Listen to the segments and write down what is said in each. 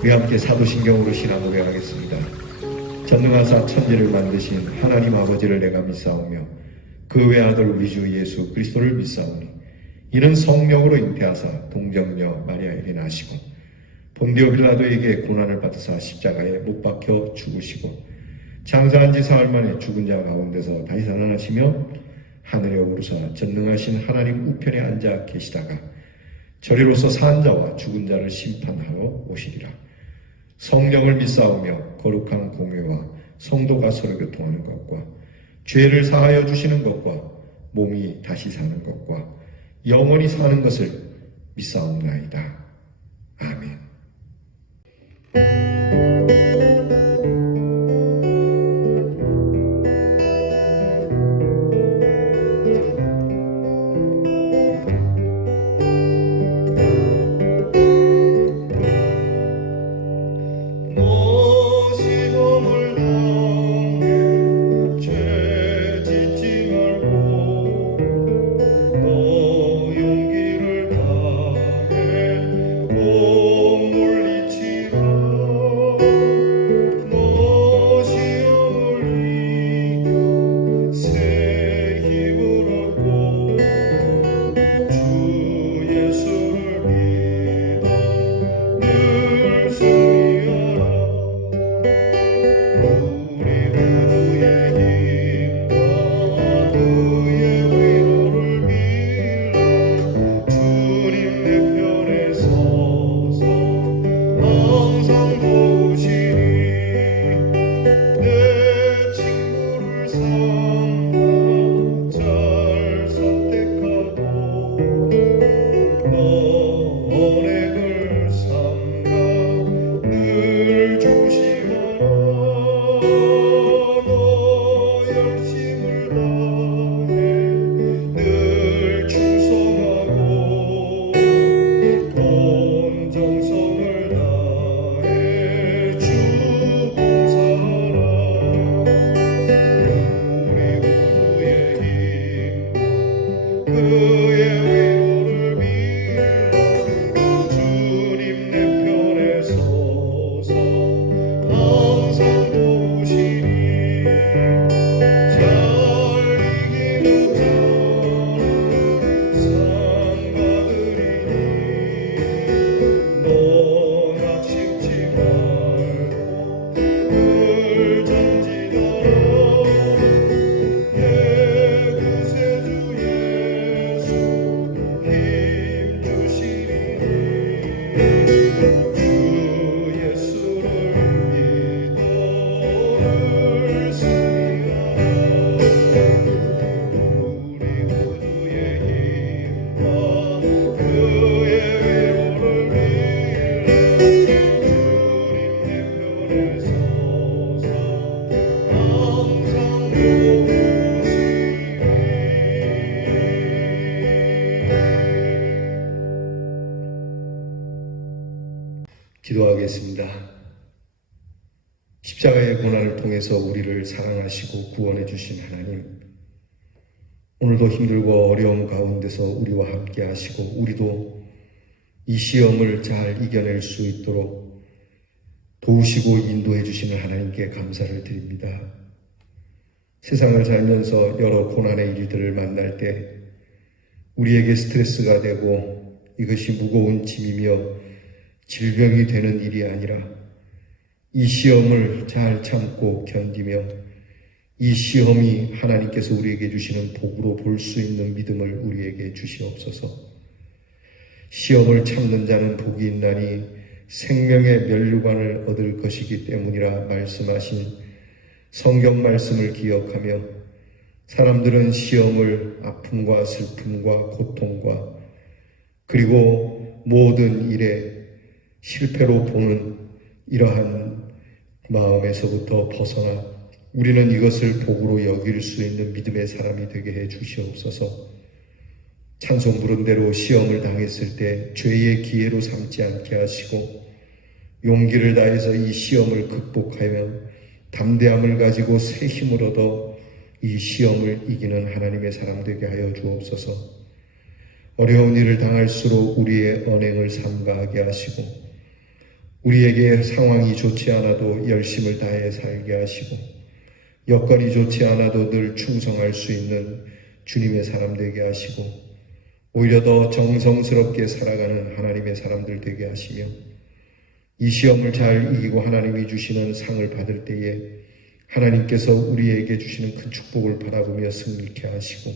우리 함께 사도신경으로 신앙 고백하겠습니다. 전능하사 천지를 만드신 하나님 아버지를 내가 믿사오며 그 외아들 우리 주 예수 그리스도를 믿사오니 이는 성령으로 잉태하사 동정녀 마리아에게 나시고 본디오 빌라도에게 고난을 받으사 십자가에 못 박혀 죽으시고 장사한 지 사흘 만에 죽은 자 가운데서 다시 살아나시며 하늘에 오르사 전능하신 하나님 우편에 앉아 계시다가 저리로서 산 자와 죽은 자를 심판하러 오시리라. 성령을 믿사오며 거룩한 공회와 성도가 서로 교통하는 것과 죄를 사하여 주시는 것과 몸이 다시 사는 것과 영원히 사는 것을 믿사옵나이다. 아멘. 기도하겠습니다. 십자가의 고난을 통해서 우리를 사랑하시고 구원해 주신 하나님, 오늘도 힘들고 어려움 가운데서 우리와 함께 하시고 우리도 이 시험을 잘 이겨낼 수 있도록 도우시고 인도해 주시는 하나님께 감사를 드립니다. 세상을 살면서 여러 고난의 일들을 만날 때 우리에게 스트레스가 되고 이것이 무거운 짐이며 질병이 되는 일이 아니라 이 시험을 잘 참고 견디며 이 시험이 하나님께서 우리에게 주시는 복으로 볼 수 있는 믿음을 우리에게 주시옵소서. 시험을 참는 자는 복이 있나니 생명의 면류관을 얻을 것이기 때문이라 말씀하신 성경 말씀을 기억하며 사람들은 시험을 아픔과 슬픔과 고통과 그리고 모든 일에 실패로 보는 이러한 마음에서부터 벗어나 우리는 이것을 복으로 여길 수 있는 믿음의 사람이 되게 해 주시옵소서. 찬송 부른 대로 시험을 당했을 때 죄의 기회로 삼지 않게 하시고 용기를 다해서 이 시험을 극복하며 담대함을 가지고 새 힘을 얻어 이 시험을 이기는 하나님의 사람 되게 하여 주옵소서. 어려운 일을 당할수록 우리의 언행을 삼가하게 하시고 우리에게 상황이 좋지 않아도 열심을 다해 살게 하시고 여건이 좋지 않아도 늘 충성할 수 있는 주님의 사람 되게 하시고 오히려 더 정성스럽게 살아가는 하나님의 사람들 되게 하시며 이 시험을 잘 이기고 하나님이 주시는 상을 받을 때에 하나님께서 우리에게 주시는 큰 축복을 바라보며 승리케 하시고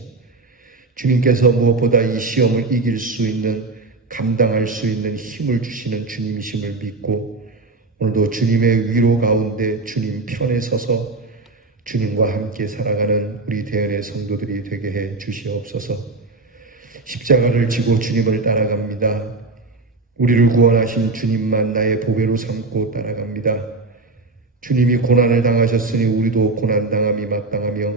주님께서 무엇보다 이 시험을 이길 수 있는 감당할 수 있는 힘을 주시는 주님이심을 믿고 오늘도 주님의 위로 가운데 주님 편에 서서 주님과 함께 살아가는 우리 대연의 성도들이 되게 해 주시옵소서. 십자가를 지고 주님을 따라갑니다. 우리를 구원하신 주님만 나의 보배로 삼고 따라갑니다. 주님이 고난을 당하셨으니 우리도 고난당함이 마땅하며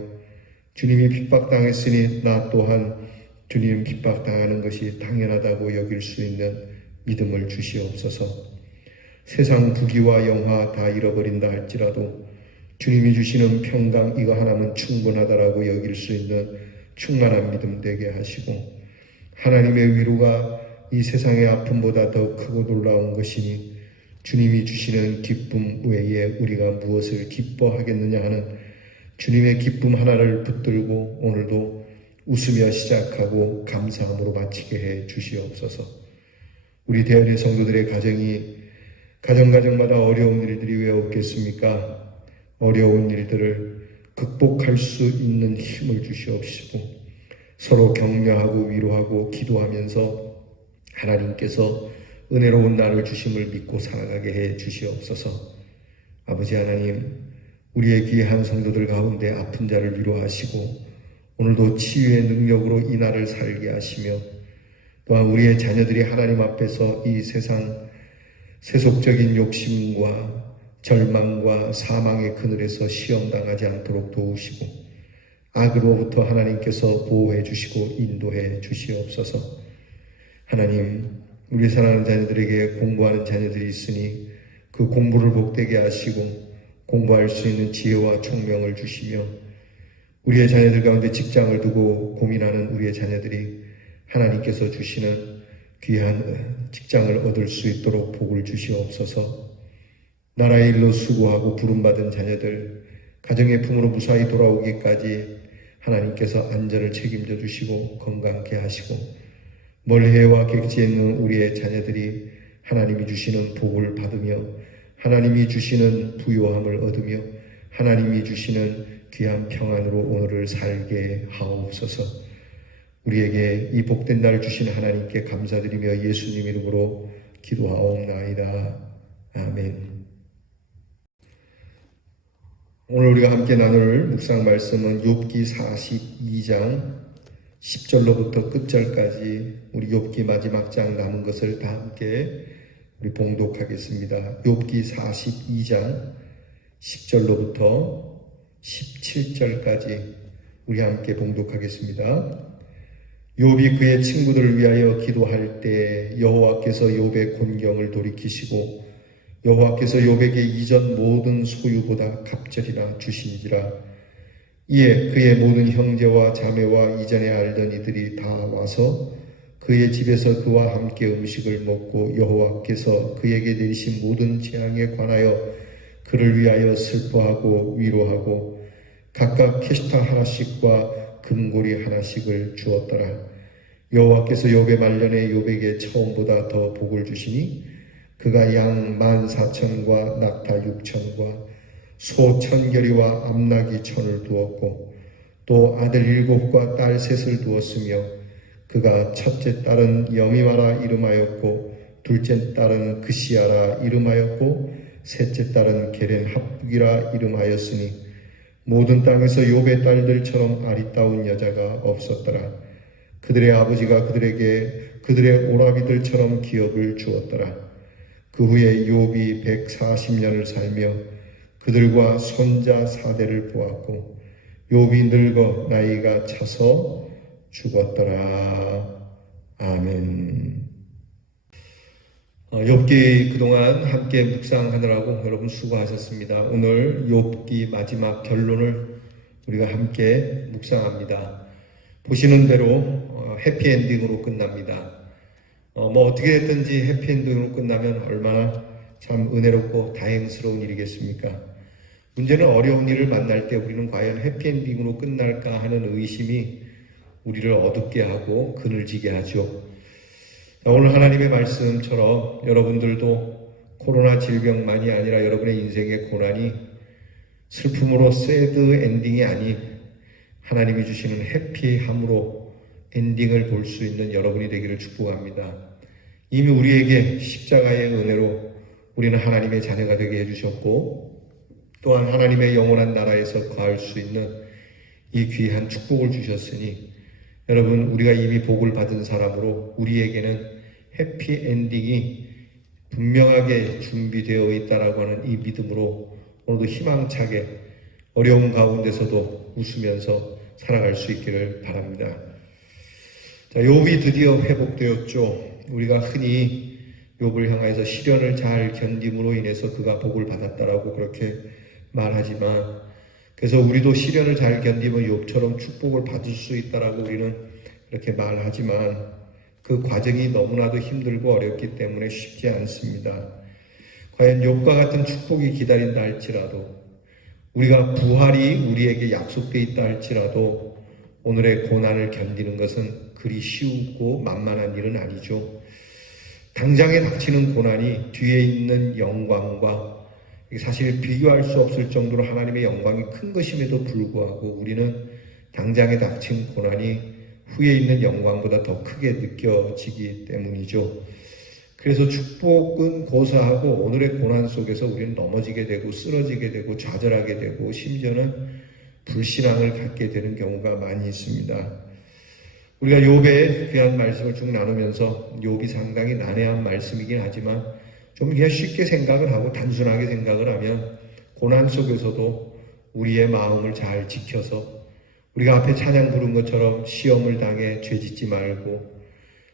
주님이 핍박당했으니 나 또한 주님 핍박당하는 것이 당연하다고 여길 수 있는 믿음을 주시옵소서. 세상 부귀와 영화 다 잃어버린다 할지라도 주님이 주시는 평강 이거 하나면 충분하다라고 여길 수 있는 충만한 믿음 되게 하시고 하나님의 위로가 이 세상의 아픔보다 더 크고 놀라운 것이니 주님이 주시는 기쁨 외에 우리가 무엇을 기뻐하겠느냐 하는 주님의 기쁨 하나를 붙들고 오늘도 웃으며 시작하고 감사함으로 마치게 해 주시옵소서. 우리 대연의 성도들의 가정이 가정마다 어려운 일들이 왜 없겠습니까? 어려운 일들을 극복할 수 있는 힘을 주시옵시고 서로 격려하고 위로하고 기도하면서 하나님께서 은혜로운 날을 주심을 믿고 살아가게 해 주시옵소서. 아버지 하나님, 우리의 귀한 성도들 가운데 아픈 자를 위로하시고 오늘도 치유의 능력으로 이 날을 살게 하시며 또한 우리의 자녀들이 하나님 앞에서 이 세상 세속적인 욕심과 절망과 사망의 그늘에서 시험당하지 않도록 도우시고 악으로부터 하나님께서 보호해 주시고 인도해 주시옵소서. 하나님, 우리 사랑하는 자녀들에게 공부하는 자녀들이 있으니 그 공부를 복되게 하시고 공부할 수 있는 지혜와 총명을 주시며 우리의 자녀들 가운데 직장을 두고 고민하는 우리의 자녀들이 하나님께서 주시는 귀한 직장을 얻을 수 있도록 복을 주시옵소서. 나라의 일로 수고하고 부름받은 자녀들 가정의 품으로 무사히 돌아오기까지 하나님께서 안전을 책임져 주시고 건강케 하시고 멀리해와 객지에 있는 우리의 자녀들이 하나님이 주시는 복을 받으며 하나님이 주시는 부요함을 얻으며 하나님이 주시는 귀한 평안으로 오늘을 살게 하옵소서. 우리에게 이 복된 날 주신 하나님께 감사드리며 예수님 이름으로 기도하옵나이다. 아멘. 오늘 우리가 함께 나눌 묵상 말씀은 욥기 42장 10절로부터 끝절까지 우리 욥기 마지막 장 남은 것을 다 함께 우리 봉독하겠습니다. 욥기 42장 10절로부터 17절까지 우리 함께 봉독하겠습니다. 욥이 그의 친구들을 위하여 기도할 때 여호와께서 욥의 곤경을 돌이키시고 여호와께서 욥에게 이전 모든 소유보다 갑절이나 주신지라. 이에 그의 모든 형제와 자매와 이전에 알던 이들이 다 와서 그의 집에서 그와 함께 음식을 먹고 여호와께서 그에게 내리신 모든 재앙에 관하여 그를 위하여 슬퍼하고 위로하고 각각 캐스타 하나씩과 금고리 하나씩을 주었더라. 여호와께서 욥의 말년에 욥에게 처음보다 더 복을 주시니 그가 양 14,000과 낙타 6,000과 소 1,000결이와 암나귀 1,000을 두었고 또 아들 7과 딸 3을 두었으며 그가 첫째 딸은 여미마라 이름하였고 둘째 딸은 그시아라 이름하였고 셋째 딸은 게렌 합북이라 이름하였으니 모든 땅에서 욥의 딸들처럼 아리따운 여자가 없었더라. 그들의 아버지가 그들에게 그들의 오라비들처럼 기업을 주었더라. 그 후에 욥이 140년을 살며 그들과 손자 4대를 보았고 욥이 늙어 나이가 차서 죽었더라. 아멘. 욥기 그동안 함께 묵상하느라고 여러분 수고하셨습니다. 오늘 욥기 마지막 결론을 우리가 함께 묵상합니다. 보시는 대로 해피엔딩으로 끝납니다. 어떻게 됐든지 해피엔딩으로 끝나면 얼마나 참 은혜롭고 다행스러운 일이겠습니까? 문제는 어려운 일을 만날 때 우리는 과연 해피엔딩으로 끝날까 하는 의심이 우리를 어둡게 하고 그늘지게 하죠. 오늘 하나님의 말씀처럼 여러분들도 코로나 질병만이 아니라 여러분의 인생의 고난이 슬픔으로 새드 엔딩이 아닌 하나님이 주시는 해피함으로 엔딩을 볼 수 있는 여러분이 되기를 축복합니다. 이미 우리에게 십자가의 은혜로 우리는 하나님의 자녀가 되게 해주셨고 또한 하나님의 영원한 나라에서 거할 수 있는 이 귀한 축복을 주셨으니 여러분, 우리가 이미 복을 받은 사람으로 우리에게는 해피엔딩이 분명하게 준비되어 있다라고 하는 이 믿음으로 오늘도 희망차게 어려운 가운데서도 웃으면서 살아갈 수 있기를 바랍니다. 자, 욥이 드디어 회복되었죠. 우리가 흔히 욥을 향해서 시련을 잘 견딤으로 인해서 그가 복을 받았다라고 그렇게 말하지만, 그래서 우리도 시련을 잘 견디면 욥처럼 축복을 받을 수 있다라고 우리는 이렇게 말하지만 그 과정이 너무나도 힘들고 어렵기 때문에 쉽지 않습니다. 과연 욥과 같은 축복이 기다린다 할지라도, 우리가 부활이 우리에게 약속되어 있다 할지라도 오늘의 고난을 견디는 것은 그리 쉬우고 만만한 일은 아니죠. 당장에 닥치는 고난이 뒤에 있는 영광과 사실 비교할 수 없을 정도로 하나님의 영광이 큰 것임에도 불구하고 우리는 당장에 닥친 고난이 후에 있는 영광보다 더 크게 느껴지기 때문이죠. 그래서 축복은 고사하고 오늘의 고난 속에서 우리는 넘어지게 되고 쓰러지게 되고 좌절하게 되고 심지어는 불신앙을 갖게 되는 경우가 많이 있습니다. 우리가 욥의 귀한 말씀을 쭉 나누면서 욥이 상당히 난해한 말씀이긴 하지만 좀 그냥 쉽게 생각을 하고 단순하게 생각을 하면 고난 속에서도 우리의 마음을 잘 지켜서 우리가 앞에 찬양 부른 것처럼 시험을 당해 죄짓지 말고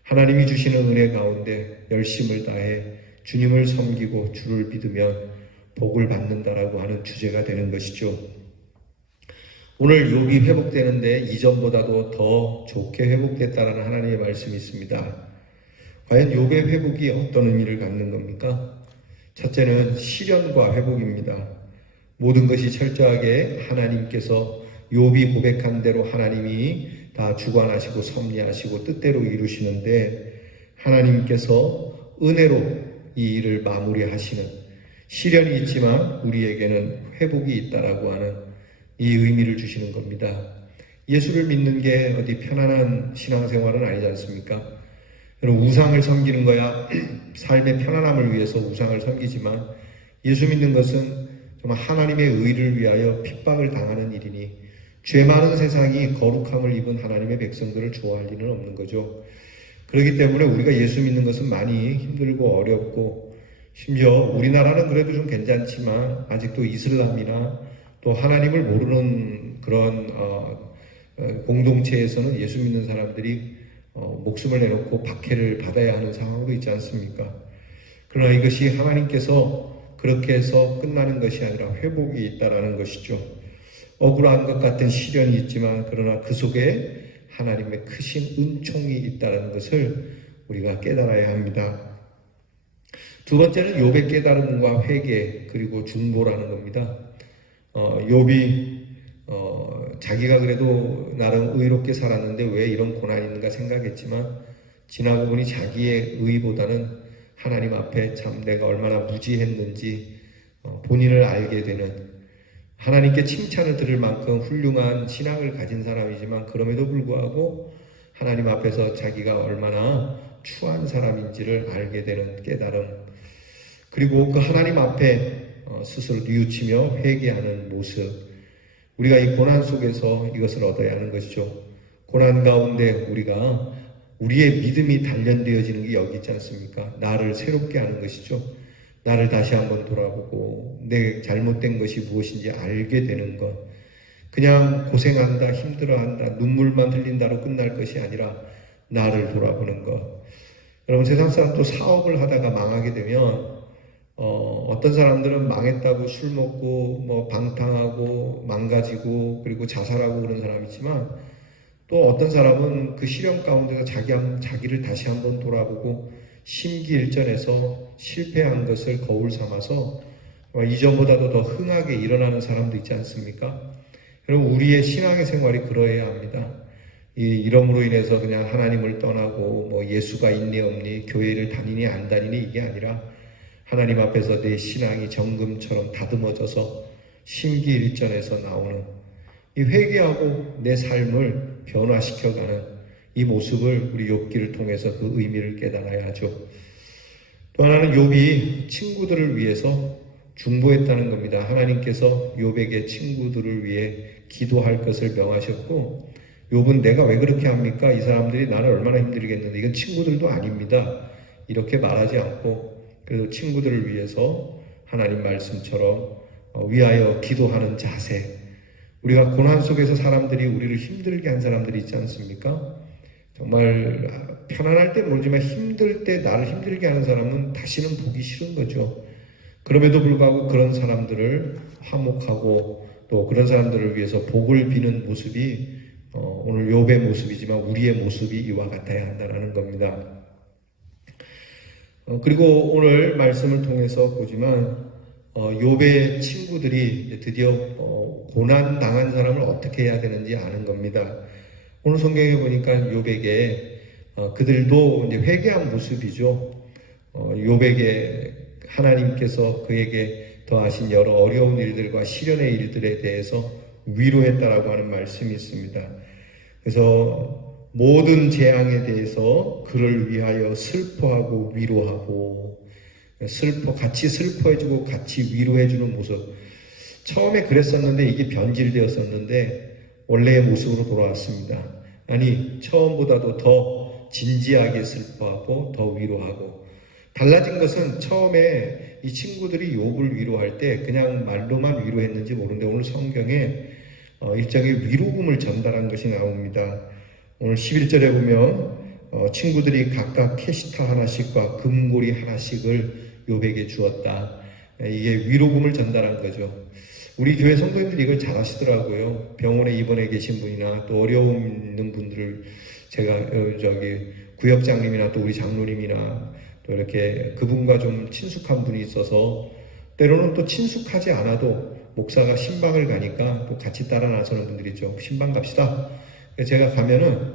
하나님이 주시는 은혜 가운데 열심을 다해 주님을 섬기고 주를 믿으면 복을 받는다라고 하는 주제가 되는 것이죠. 오늘 욥이 회복되는데 이전보다도 더 좋게 회복됐다라는 하나님의 말씀이 있습니다. 과연 욥의 회복이 어떤 의미를 갖는 겁니까? 첫째는 시련과 회복입니다. 모든 것이 철저하게 하나님께서 욥이 고백한 대로 하나님이 다 주관하시고 섭리하시고 뜻대로 이루시는데 하나님께서 은혜로 이 일을 마무리하시는 시련이 있지만 우리에게는 회복이 있다라고 하는 이 의미를 주시는 겁니다. 예수를 믿는 게 어디 편안한 신앙생활은 아니지 않습니까? 여러분, 우상을 섬기는 거야 삶의 편안함을 위해서 우상을 섬기지만 예수 믿는 것은 정말 하나님의 의를 위하여 핍박을 당하는 일이니 죄 많은 세상이 거룩함을 입은 하나님의 백성들을 좋아할 리는 없는 거죠. 그렇기 때문에 우리가 예수 믿는 것은 많이 힘들고 어렵고 심지어 우리나라는 그래도 좀 괜찮지만 아직도 이슬람이나 또 하나님을 모르는 그런 공동체에서는 예수 믿는 사람들이 목숨을 내놓고 박해를 받아야 하는 상황도 있지 않습니까? 그러나 이것이 하나님께서 그렇게 해서 끝나는 것이 아니라 회복이 있다라는 것이죠. 억울한 것 같은 시련이 있지만 그러나 그 속에 하나님의 크신 은총이 있다는 것을 우리가 깨달아야 합니다. 두 번째는 욥의 깨달음과 회개 그리고 중보라는 겁니다. 욥이 자기가 그래도 나름 의롭게 살았는데 왜 이런 고난이 있는가 생각했지만 지나고 보니 자기의 의보다는 하나님 앞에 참 내가 얼마나 무지했는지 본인을 알게 되는, 하나님께 칭찬을 들을 만큼 훌륭한 신앙을 가진 사람이지만 그럼에도 불구하고 하나님 앞에서 자기가 얼마나 추한 사람인지를 알게 되는 깨달음, 그리고 그 하나님 앞에 스스로 뉘우치며 회개하는 모습, 우리가 이 고난 속에서 이것을 얻어야 하는 것이죠. 고난 가운데 우리가 우리의 믿음이 단련되어지는 게 여기 있지 않습니까? 나를 새롭게 하는 것이죠. 나를 다시 한번 돌아보고 내 잘못된 것이 무엇인지 알게 되는 것. 그냥 고생한다, 힘들어한다, 눈물만 흘린다로 끝날 것이 아니라 나를 돌아보는 것. 여러분, 세상 사람도 사업을 하다가 망하게 되면 어떤 사람들은 망했다고 술 먹고 뭐 방탕하고 망가지고 그리고 자살하고 그런 사람이 있지만 또 어떤 사람은 그 시련 가운데서 자기를 다시 한번 돌아보고 심기일전에서 실패한 것을 거울 삼아서 이전보다도 더 흥하게 일어나는 사람도 있지 않습니까? 여러분, 우리의 신앙의 생활이 그러해야 합니다. 이름으로 인해서 그냥 하나님을 떠나고 뭐 예수가 있니 없니, 교회를 다니니 안 다니니 이게 아니라 하나님 앞에서 내 신앙이 정금처럼 다듬어져서 심기일전에서 나오는 이 회개하고 내 삶을 변화시켜가는 이 모습을 우리 욥기를 통해서 그 의미를 깨달아야 하죠. 또 하나는 욥이 친구들을 위해서 중보했다는 겁니다. 하나님께서 욥에게 친구들을 위해 기도할 것을 명하셨고, 욥은 내가 왜 그렇게 합니까? 이 사람들이 나를 얼마나 힘들겠는데 이건 친구들도 아닙니다. 이렇게 말하지 않고 그래도 친구들을 위해서 하나님 말씀처럼 위하여 기도하는 자세. 우리가 고난 속에서 사람들이 우리를 힘들게 한 사람들이 있지 않습니까? 정말 편안할 때 모르지만 힘들 때 나를 힘들게 하는 사람은 다시는 보기 싫은 거죠. 그럼에도 불구하고 그런 사람들을 화목하고 또 그런 사람들을 위해서 복을 비는 모습이 오늘 욥의 모습이지만 우리의 모습이 이와 같아야 한다는 겁니다. 그리고 오늘 말씀을 통해서 보지만 욥의 친구들이 드디어 고난 당한 사람을 어떻게 해야 되는지 아는 겁니다. 오늘 성경에 보니까 욥에게 그들도 이제 회개한 모습이죠. 욥에게 하나님께서 그에게 더하신 여러 어려운 일들과 시련의 일들에 대해서 위로했다라고 하는 말씀이 있습니다. 그래서 모든 재앙에 대해서 그를 위하여 슬퍼하고 위로하고 같이 슬퍼해주고 같이 위로해주는 모습. 처음에 그랬었는데 이게 변질되었었는데 원래의 모습으로 돌아왔습니다. 아니, 처음보다도 더 진지하게 슬퍼하고 더 위로하고. 달라진 것은 처음에 이 친구들이 욥을 위로할 때 그냥 말로만 위로했는지 모르는데 오늘 성경에 일종의 위로금을 전달한 것이 나옵니다. 오늘 11절에 보면 친구들이 각각 캐시타 하나씩과 금고리 하나씩을 욥에게 주었다. 이게 위로금을 전달한 거죠. 우리 교회 성도님들이 이걸 잘 하시더라고요. 병원에 입원해 계신 분이나 또 어려움 있는 분들을 제가 구역장님이나 또 우리 장로님이나 또 이렇게 그분과 좀 친숙한 분이 있어서 때로는 또 친숙하지 않아도 목사가 신방을 가니까 또 같이 따라 나서는 분들이 있죠. 신방 갑시다. 제가 가면은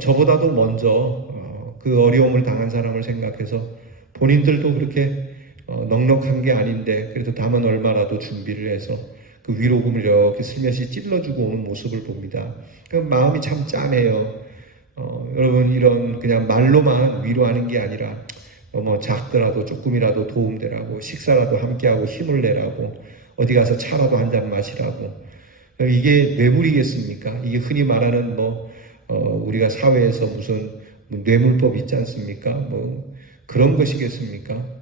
저보다도 먼저 그 어려움을 당한 사람을 생각해서 본인들도 그렇게 넉넉한 게 아닌데 그래도 다만 얼마라도 준비를 해서 그 위로금을 이렇게 슬며시 찔러주고 오는 모습을 봅니다. 그 마음이 참 짠해요. 여러분, 이런 그냥 말로만 위로하는 게 아니라 뭐 작더라도 조금이라도 도움되라고, 식사라도 함께하고 힘을 내라고, 어디 가서 차라도 한 잔 마시라고. 이게 뇌물이겠습니까? 이게 흔히 말하는 우리가 사회에서 무슨 뇌물법 있지 않습니까? 그런 것이겠습니까?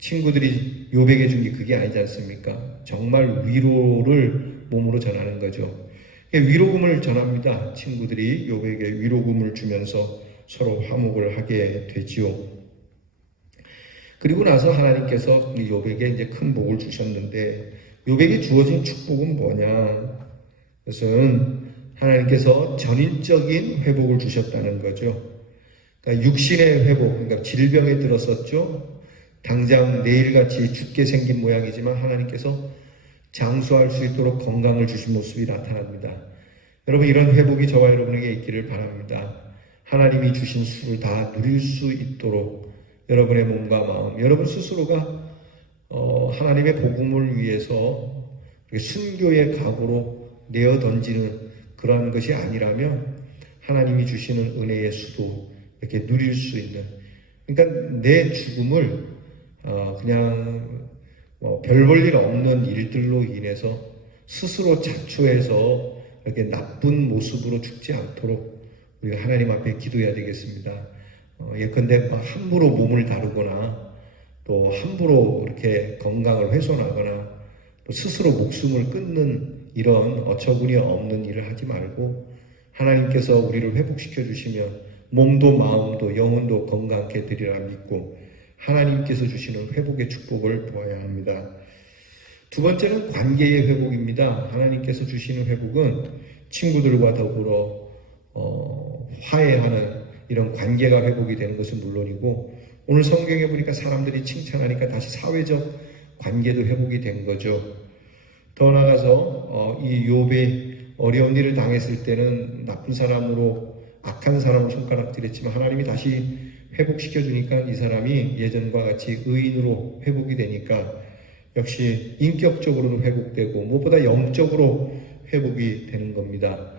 친구들이 욥에게 준 게 그게 아니지 않습니까? 정말 위로를 몸으로 전하는 거죠. 위로금을 전합니다. 친구들이 욥에게 위로금을 주면서 서로 화목을 하게 되지요. 그리고 나서 하나님께서 욥에게 이제 큰 복을 주셨는데 욥에게 주어진 축복은 뭐냐? 그것은 하나님께서 전인적인 회복을 주셨다는 거죠. 그러니까 육신의 회복, 그러니까 질병에 들었었죠. 당장 내일같이 죽게 생긴 모양이지만 하나님께서 장수할 수 있도록 건강을 주신 모습이 나타납니다. 여러분, 이런 회복이 저와 여러분에게 있기를 바랍니다. 하나님이 주신 수를 다 누릴 수 있도록 여러분의 몸과 마음, 여러분 스스로가 하나님의 복음을 위해서 순교의 각오로 내어 던지는 그런 것이 아니라면 하나님이 주시는 은혜의 수도 이렇게 누릴 수 있는, 그러니까 내 죽음을 그냥 별 볼 일 없는 일들로 인해서 스스로 자초해서 이렇게 나쁜 모습으로 죽지 않도록 우리가 하나님 앞에 기도해야 되겠습니다. 예컨대 함부로 몸을 다루거나 또 함부로 이렇게 건강을 훼손하거나 또 스스로 목숨을 끊는 이런 어처구니 없는 일을 하지 말고 하나님께서 우리를 회복시켜 주시면 몸도 마음도 영혼도 건강케 되리라 믿고 하나님께서 주시는 회복의 축복을 보아야 합니다. 두 번째는 관계의 회복입니다. 하나님께서 주시는 회복은 친구들과 더불어 화해하는 이런 관계가 회복이 되는 것은 물론이고 오늘 성경에 보니까 사람들이 칭찬하니까 다시 사회적 관계도 회복이 된 거죠. 더 나아가서 이 욥이 어려운 일을 당했을 때는 나쁜 사람으로 악한 사람을 손가락질했지만 하나님이 다시 회복시켜 주니까 이 사람이 예전과 같이 의인으로 회복이 되니까 역시 인격적으로도 회복되고 무엇보다 영적으로 회복이 되는 겁니다.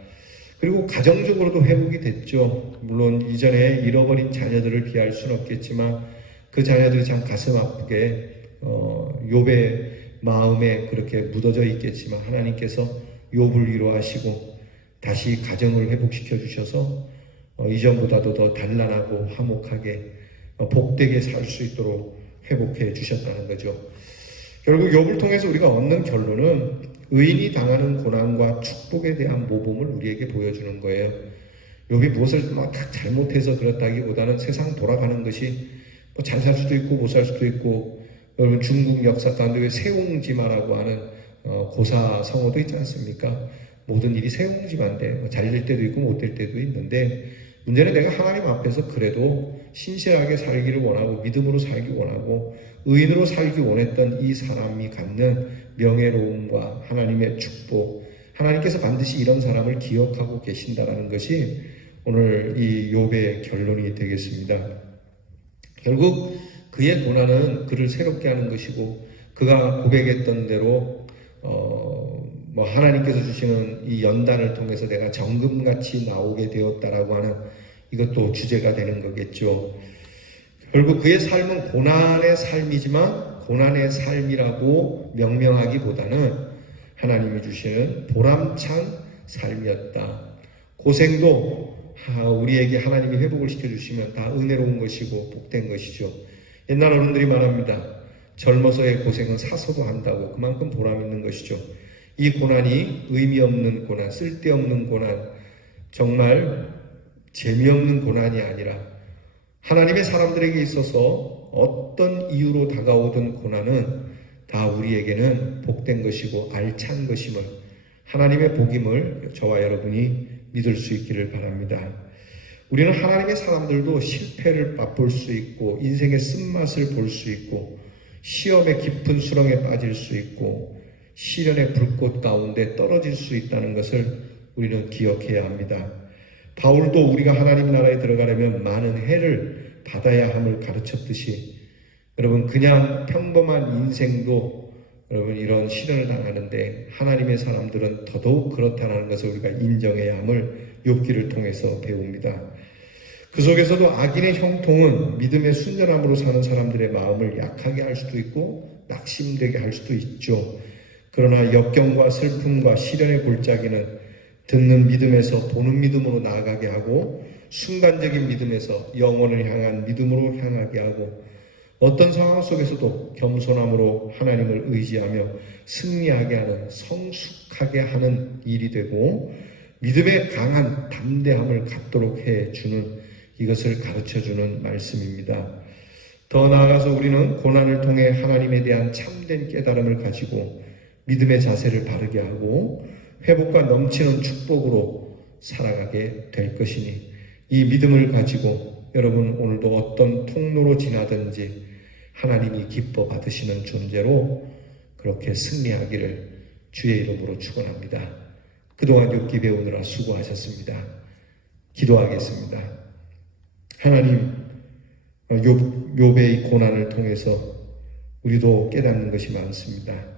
그리고 가정적으로도 회복이 됐죠. 물론 이전에 잃어버린 자녀들을 비할 수는 없겠지만 그 자녀들이 참 가슴 아프게 욥의 마음에 그렇게 묻어져 있겠지만 하나님께서 욥을 위로하시고 다시 가정을 회복시켜 주셔서 이전보다도 더 단란하고 화목하게 복되게 살 수 있도록 회복해 주셨다는 거죠. 결국 욥을 통해서 우리가 얻는 결론은 의인이 당하는 고난과 축복에 대한 모범을 우리에게 보여주는 거예요. 욥이 무엇을 막 잘못해서 그렇다기보다는 세상 돌아가는 것이 뭐 잘 살 수도 있고 못 살 수도 있고, 여러분 중국 역사 가운데 왜 세옹지마라고 하는 고사 성어도 있지 않습니까? 모든 일이 세옹지마인데 잘 될 때도 있고 못 될 때도 있는데, 문제는 내가 하나님 앞에서 그래도 신실하게 살기를 원하고 믿음으로 살기 원하고 의인으로 살기 원했던 이 사람이 갖는 명예로움과 하나님의 축복, 하나님께서 반드시 이런 사람을 기억하고 계신다라는 것이 오늘 이 욥의 결론이 되겠습니다. 결국 그의 고난은 그를 새롭게 하는 것이고 그가 고백했던 대로 하나님께서 주시는 이 연단을 통해서 내가 정금같이 나오게 되었다라고 하는 이것도 주제가 되는 거겠죠. 결국 그의 삶은 고난의 삶이지만 고난의 삶이라고 명명하기보다는 하나님이 주시는 보람찬 삶이었다. 고생도 우리에게 하나님이 회복을 시켜주시면 다 은혜로운 것이고 복된 것이죠. 옛날 어른들이 말합니다. 젊어서의 고생은 사서도 한다고. 그만큼 보람 있는 것이죠. 이 고난이 의미 없는 고난, 쓸데없는 고난, 정말 재미없는 고난이 아니라 하나님의 사람들에게 있어서 어떤 이유로 다가오던 고난은 다 우리에게는 복된 것이고 알찬 것임을, 하나님의 복임을 저와 여러분이 믿을 수 있기를 바랍니다. 우리는 하나님의 사람들도 실패를 맛볼 수 있고 인생의 쓴맛을 볼 수 있고 시험의 깊은 수렁에 빠질 수 있고 시련의 불꽃 가운데 떨어질 수 있다는 것을 우리는 기억해야 합니다. 바울도 우리가 하나님 나라에 들어가려면 많은 해를 받아야 함을 가르쳤듯이, 여러분 그냥 평범한 인생도 여러분 이런 시련을 당하는데 하나님의 사람들은 더더욱 그렇다는 것을 우리가 인정해야 함을 욥기를 통해서 배웁니다. 그 속에서도 악인의 형통은 믿음의 순전함으로 사는 사람들의 마음을 약하게 할 수도 있고 낙심되게 할 수도 있죠. 그러나 역경과 슬픔과 시련의 골짜기는 듣는 믿음에서 보는 믿음으로 나아가게 하고 순간적인 믿음에서 영혼을 향한 믿음으로 향하게 하고 어떤 상황 속에서도 겸손함으로 하나님을 의지하며 승리하게 하는, 성숙하게 하는 일이 되고 믿음의 강한 담대함을 갖도록 해주는, 이것을 가르쳐주는 말씀입니다. 더 나아가서 우리는 고난을 통해 하나님에 대한 참된 깨달음을 가지고 믿음의 자세를 바르게 하고 회복과 넘치는 축복으로 살아가게 될 것이니, 이 믿음을 가지고 여러분 오늘도 어떤 통로로 지나든지 하나님이 기뻐 받으시는 존재로 그렇게 승리하기를 주의 이름으로 축원합니다. 그동안 욥기 배우느라 수고하셨습니다. 기도하겠습니다. 하나님, 욥의 이 고난을 통해서 우리도 깨닫는 것이 많습니다.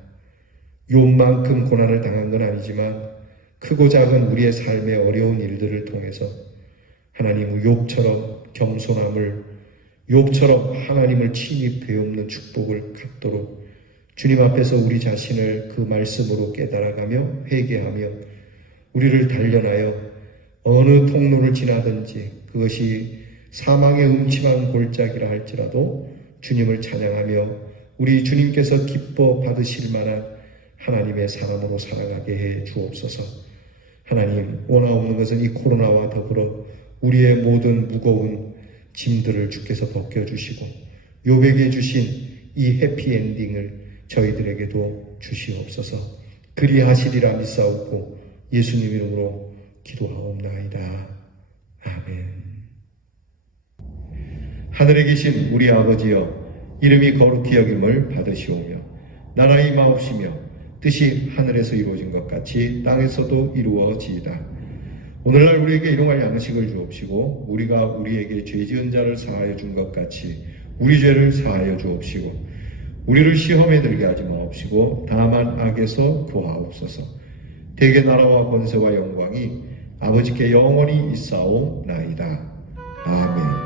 욥만큼 고난을 당한 건 아니지만 크고 작은 우리의 삶의 어려운 일들을 통해서 하나님 욥처럼 겸손함을, 욥처럼 하나님을 친히 배우는 축복을 갖도록 주님 앞에서 우리 자신을 그 말씀으로 깨달아가며 회개하며 우리를 단련하여 어느 통로를 지나든지 그것이 사망의 음침한 골짜기라 할지라도 주님을 찬양하며 우리 주님께서 기뻐 받으실 만한 하나님의 사람으로 살아가게 해 주옵소서. 하나님, 원하옵는 것은 이 코로나와 더불어 우리의 모든 무거운 짐들을 주께서 벗겨주시고 욥에게 주신 이 해피엔딩을 저희들에게도 주시옵소서. 그리하시리라 믿사옵고 예수님 이름으로 기도하옵나이다. 아멘. 하늘에 계신 우리 아버지여, 이름이 거룩히 여김을 받으시오며 나라가 임하옵시며 뜻이 하늘에서 이루어진 것 같이 땅에서도 이루어지이다. 오늘날 우리에게 일용할 양식을 주옵시고 우리가 우리에게 죄 지은 자를 사하여 준 것 같이 우리 죄를 사하여 주옵시고 우리를 시험에 들게 하지 마옵시고 다만 악에서 구하옵소서. 대개 나라와 권세와 영광이 아버지께 영원히 있사오나이다. 아멘.